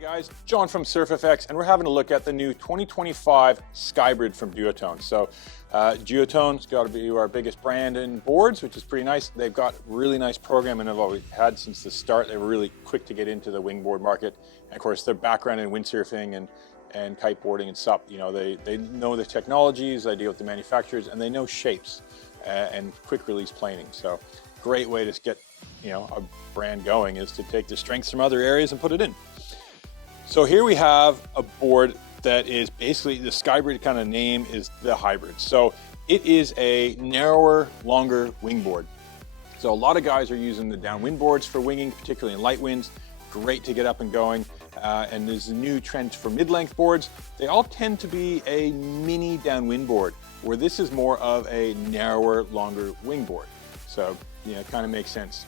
Guys, John from SurfFX, and we're having a look at the new 2025 Skybrid from Duotone. So Duotone's got to be our biggest brand in boards, which is pretty nice. They've got really nice programming of what we've had since the start. They were really quick to get into the wingboard market. And of course, their background in windsurfing and kiteboarding and SUP, you know, they know the technologies, they deal with the manufacturers, and they know shapes and quick release planing. So great way to get, you know, a brand going is to take the strengths from other areas and put it in. So here we have a board that is basically, the Skybrid kind of name is the hybrid. So it is a narrower, longer wingboard. So a lot of guys are using the downwind boards for winging, particularly in light winds. Great to get up and going. And there's a new trend for mid-length boards. They all tend to be a mini downwind board, where this is more of a narrower, longer wingboard. So, you know, it kind of makes sense.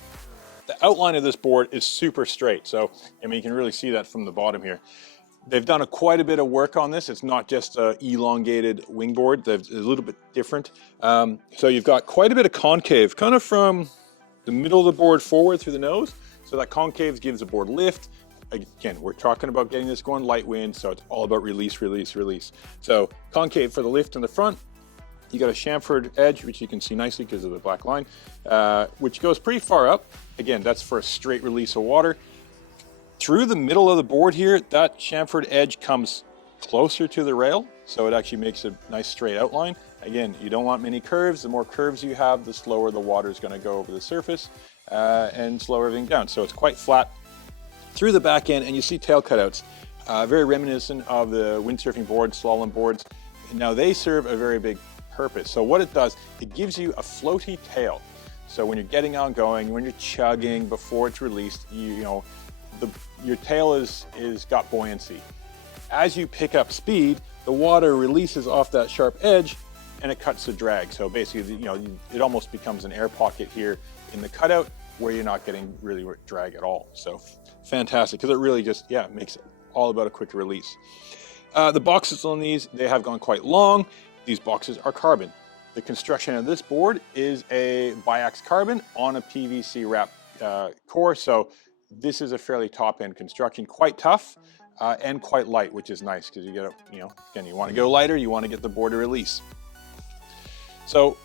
The outline of this board is super straight. So, I mean, you can really see that from the bottom here. They've done quite a bit of work on this. It's not just an elongated wingboard. It's a little bit different. So you've got quite a bit of concave, kind of from the middle of the board forward through the nose. So that concave gives the board lift. Again, we're talking about getting this going light wind, so it's all about release, release, release. So concave for the lift in the front. You got a chamfered edge, which you can see nicely because of the black line, which goes pretty far up. Again, that's for a straight release of water. Through the middle of the board here, that chamfered edge comes closer to the rail, so it actually makes a nice straight outline. Again, you don't want many curves. The more curves you have, the slower the water is going to go over the surface and slow everything down. So it's quite flat through the back end, and you see tail cutouts, very reminiscent of the windsurfing boards, slalom boards. Now they serve a very big purpose. So what it does, it gives you a floaty tail. So when you're getting on going, when you're chugging before it's released, you know, your tail is got buoyancy. As you pick up speed, the water releases off that sharp edge and it cuts the drag. So basically, you know, it almost becomes an air pocket here in the cutout where you're not getting really drag at all. So fantastic, because it really just, yeah, makes it all about a quick release. The boxes on these, they have gone quite long. These boxes are carbon. The construction of this board is a biax carbon on a PVC wrap core. So this is a fairly top end construction, quite tough and quite light, which is nice because you get, you know, again, you want to go lighter, you want to get the board to release. So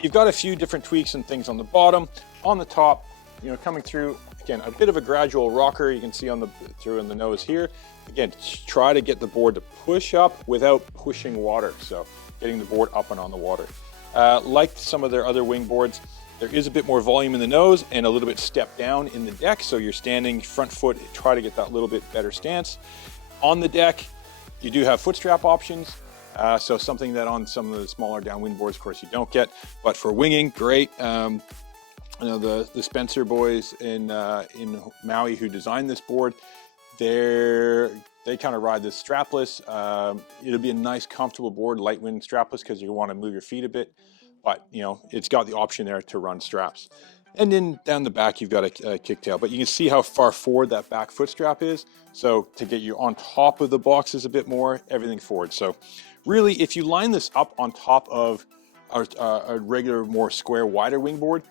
you've got a few different tweaks and things on the bottom. On the top, you know, coming through, again, a bit of a gradual rocker. You can see on the through in the nose here. Again, try to get the board to push up without pushing water. So getting the board up and on the water. Like some of their other wing boards, there is a bit more volume in the nose and a little bit step down in the deck. So you're standing front foot, try to get that little bit better stance. On the deck, you do have foot strap options. So something that on some of the smaller downwind boards, of course, you don't get. But for winging, great. You know, the Spencer boys in Maui who designed this board, they kind of ride this strapless. It'll be a nice, comfortable board, light wind strapless, because you want to move your feet a bit. But, you know, it's got the option there to run straps. And then down the back, you've got a kicktail. But you can see how far forward that back foot strap is. So to get you on top of the boxes a bit more, everything forward. So really, if you line this up on top of a regular, more square, wider wingboard,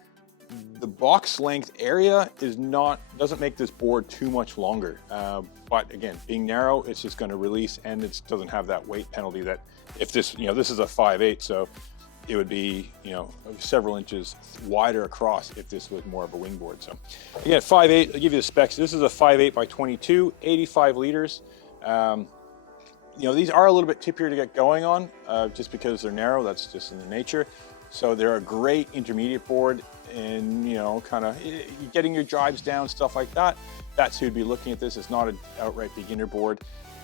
the box length area doesn't make this board too much longer. But again, being narrow, it's just going to release, and it doesn't have that weight penalty that if this, you know, this is a 5/8, so it would be, you know, several inches wider across if this was more of a wingboard. So again, 5/8, I'll give you the specs. This is a 5/8 by 22, 85 liters. You know, these are a little bit tippier to get going on, just because they're narrow. That's just in the nature. So they're a great intermediate board, and, you know, kind of getting your drives down, stuff like that. That's who'd be looking at this. It's not an outright beginner board,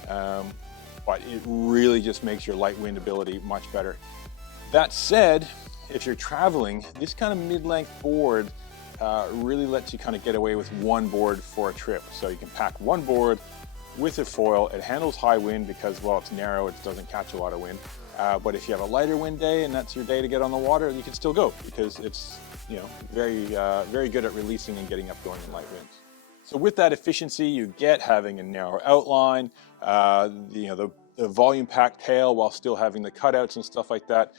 but it really just makes your light wind ability much better. That said, if you're traveling, this kind of mid-length board really lets you kind of get away with one board for a trip. So you can pack one board, with a foil. It handles high wind because, well, it's narrow, it doesn't catch a lot of wind. But if you have a lighter wind day and that's your day to get on the water, you can still go because it's, you know, very good at releasing and getting up going in light winds. So with that efficiency you get having a narrow outline, the volume packed tail while still having the cutouts and stuff like that,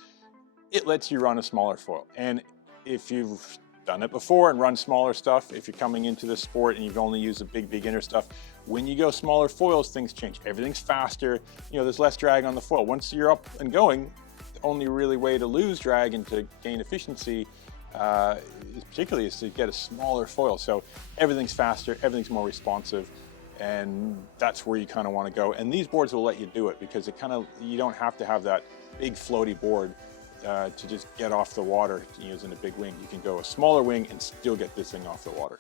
it lets you run a smaller foil. And if you've done it before and run smaller stuff, if you're coming into this sport and you've only used the big beginner stuff, when you go smaller foils, things change. Everything's faster, you know, there's less drag on the foil. Once you're up and going, the only really way to lose drag and to gain efficiency particularly is to get a smaller foil. So everything's faster, everything's more responsive, and that's where you kind of want to go. And these boards will let you do it because you don't have to have that big floaty board to just get off the water using a big wing. You can go a smaller wing and still get this thing off the water.